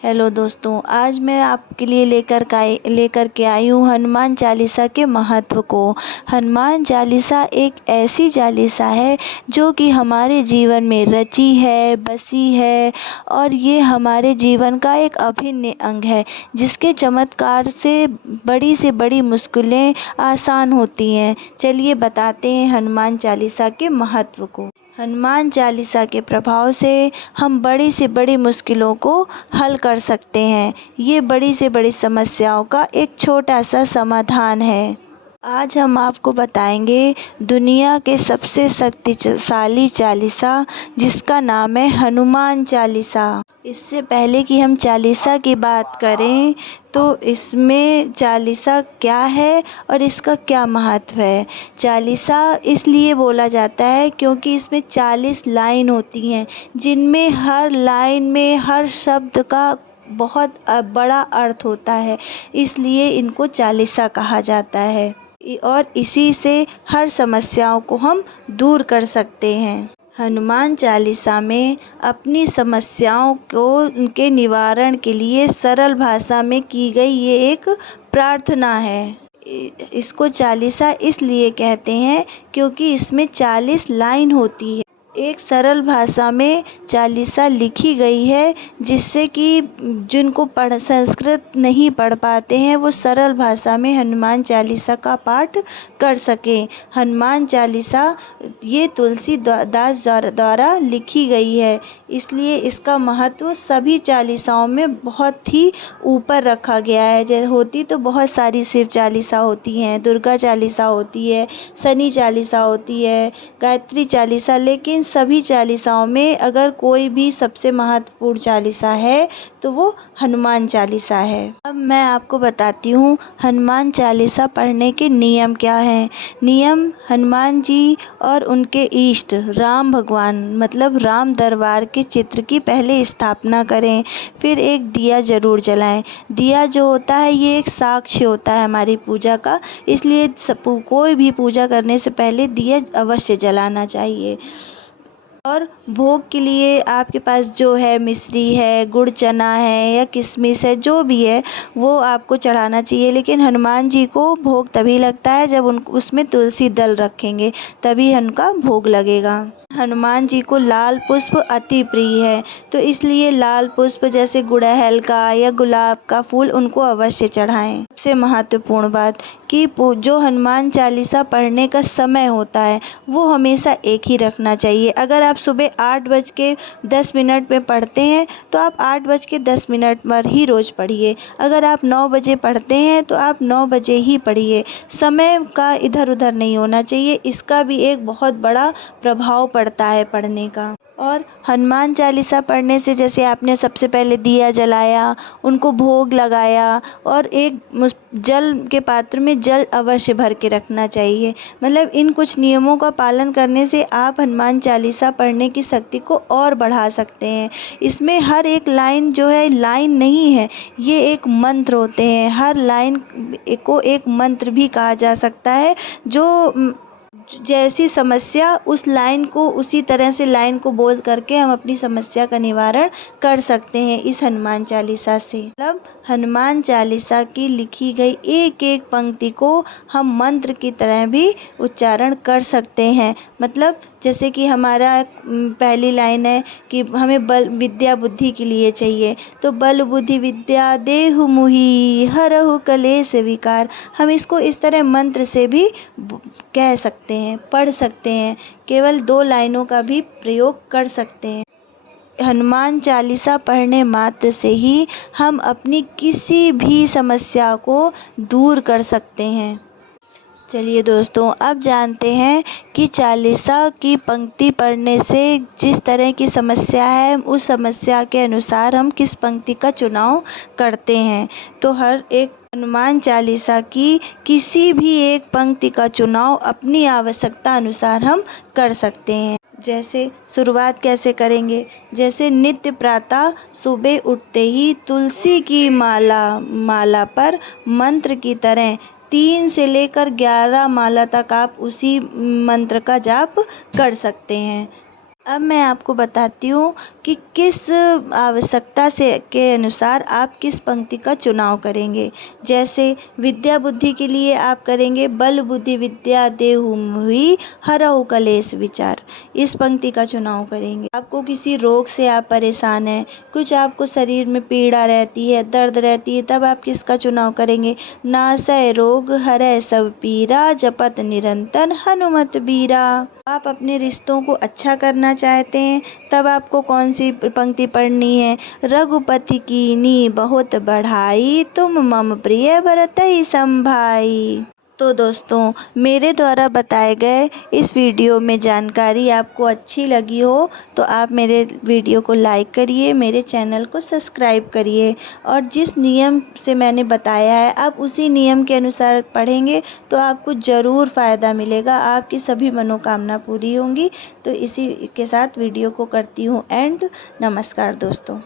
Hello दोस्तों, आज मैं आपके लिए लेकर के आई हूँ हनुमान चालीसा के महत्व को। हनुमान चालीसा एक ऐसी चालीसा है जो कि हमारे जीवन में रची है, बसी है और ये हमारे जीवन का एक अभिन्न अंग है, जिसके चमत्कार से बड़ी मुश्किलें आसान होती हैं। चलिए बताते हैं हनुमान चालीसा के महत्व को। हनुमान चालीसा के प्रभाव से हम बड़ी से बड़ी मुश्किलों को हल कर सकते हैं। ये बड़ी से बड़ी समस्याओं का एक छोटा सा समाधान है। आज हम आपको बताएंगे दुनिया के सबसे शक्तिशाली चालीसा, जिसका नाम है हनुमान चालीसा। इससे पहले कि हम चालीसा की बात करें तो इसमें चालीसा क्या है और इसका क्या महत्व है। चालीसा इसलिए बोला जाता है क्योंकि इसमें 40 लाइन होती हैं, जिनमें हर लाइन में हर शब्द का बहुत बड़ा अर्थ होता है, इसलिए इनको चालीसा कहा जाता है और इसी से हर समस्याओं को हम दूर कर सकते हैं। हनुमान चालीसा में अपनी समस्याओं को उनके निवारण के लिए सरल भाषा में की गई ये एक प्रार्थना है। इसको चालीसा इसलिए कहते हैं क्योंकि इसमें 40 लाइन होती है। एक सरल भाषा में चालीसा लिखी गई है, जिससे कि जिनको संस्कृत नहीं पढ़ पाते हैं वो सरल भाषा में हनुमान चालीसा का पाठ कर सकें। हनुमान चालीसा ये तुलसीदास द्वारा लिखी गई है, इसलिए इसका महत्व सभी चालीसाओं में बहुत ही ऊपर रखा गया है। जैसे होती तो बहुत सारी शिव चालीसा होती हैं, दुर्गा चालीसा होती है, शनि चालीसा होती है, गायत्री चालीसा, लेकिन सभी चालीसाओं में अगर कोई भी सबसे महत्वपूर्ण चालीसा है तो वो हनुमान चालीसा है। अब मैं आपको बताती हूँ हनुमान चालीसा पढ़ने के नियम क्या हैं। नियम: हनुमान जी और उनके इष्ट राम भगवान मतलब राम दरबार के चित्र की पहले स्थापना करें, फिर एक दिया जरूर जलाएं। दिया जो होता है ये एक साक्ष्य होता है हमारी पूजा का, इसलिए कोई भी पूजा करने से पहले दिया अवश्य जलाना चाहिए। और भोग के लिए आपके पास जो है मिश्री है, गुड़ चना है या किशमिश है, जो भी है वो आपको चढ़ाना चाहिए। लेकिन हनुमान जी को भोग तभी लगता है जब उसमें तुलसी दल रखेंगे, तभी उनका भोग लगेगा। हनुमान जी को लाल पुष्प अति प्रिय है, तो इसलिए लाल पुष्प जैसे गुड़हल का या गुलाब का फूल उनको अवश्य चढ़ाएं। सबसे महत्वपूर्ण बात कि जो हनुमान चालीसा पढ़ने का समय होता है वो हमेशा एक ही रखना चाहिए। अगर आप सुबह 8:10 में पढ़ते हैं तो आप 8:10 पर ही रोज़ पढ़िए। अगर आप 9 बजे पढ़ते हैं तो आप 9 बजे ही पढ़िए। समय का इधर उधर नहीं होना चाहिए, इसका भी एक बहुत बड़ा प्रभाव पड़ता है पढ़ने का। और हनुमान चालीसा पढ़ने से जैसे आपने सबसे पहले दिया जलाया, उनको भोग लगाया और एक जल के पात्र में जल अवश्य भर के रखना चाहिए। मतलब इन कुछ नियमों का पालन करने से आप हनुमान चालीसा पढ़ने की शक्ति को और बढ़ा सकते हैं। इसमें हर एक लाइन जो है लाइन नहीं है, ये एक मंत्र होते हैं। हर लाइन को एक मंत्र भी कहा जा सकता है, जो जैसी समस्या उस लाइन को उसी तरह से लाइन को बोल करके हम अपनी समस्या का निवारण कर सकते हैं इस हनुमान चालीसा से। मतलब हनुमान चालीसा की लिखी गई एक एक पंक्ति को हम मंत्र की तरह भी उच्चारण कर सकते हैं। मतलब जैसे कि हमारा पहली लाइन है कि हमें बल विद्या बुद्धि के लिए चाहिए, तो बल बुद्धि विद्या देहु मुहि हरहु कलेश विकार। हम इसको इस तरह मंत्र से भी कह सकते हैं, पढ़ सकते हैं, केवल 2 लाइनों का भी प्रयोग कर सकते हैं। हनुमान चालीसा पढ़ने मात्र से ही हम अपनी किसी भी समस्या को दूर कर सकते हैं। चलिए दोस्तों, अब जानते हैं कि चालीसा की पंक्ति पढ़ने से जिस तरह की समस्या है उस समस्या के अनुसार हम किस पंक्ति का चुनाव करते हैं। तो हर एक हनुमान चालीसा की किसी भी एक पंक्ति का चुनाव अपनी आवश्यकता अनुसार हम कर सकते हैं। जैसे शुरुआत कैसे करेंगे, जैसे नित्य प्रातः सुबह उठते ही तुलसी की माला पर मंत्र की तरह 3 से लेकर 11 माला तक आप उसी मंत्र का जाप कर सकते हैं। अब मैं आपको बताती हूँ कि किस आवश्यकता से के अनुसार आप किस पंक्ति का चुनाव करेंगे। जैसे विद्या बुद्धि के लिए आप करेंगे बल बुद्धि विद्या देहु मोहि हरहु कलेश विचार, इस पंक्ति का चुनाव करेंगे। आपको किसी रोग से आप परेशान हैं, कुछ आपको शरीर में पीड़ा रहती है, दर्द रहती है, तब आप किसका चुनाव करेंगे। नासै रोग हरै सब पीरा जपत निरंतर हनुमत बीरा। आप अपने रिश्तों को अच्छा करना चाहते हैं तब आपको कौन सी पंक्ति पढ़नी है। रघुपति कीन्ही बहुत बढ़ाई तुम मम प्रिय भरतहि सम भाई। तो दोस्तों, मेरे द्वारा बताए गए इस वीडियो में जानकारी आपको अच्छी लगी हो तो आप मेरे वीडियो को लाइक करिए, मेरे चैनल को सब्सक्राइब करिए और जिस नियम से मैंने बताया है आप उसी नियम के अनुसार पढ़ेंगे तो आपको ज़रूर फ़ायदा मिलेगा, आपकी सभी मनोकामना पूरी होंगी। तो इसी के साथ वीडियो को करती हूँ एंड। नमस्कार दोस्तों।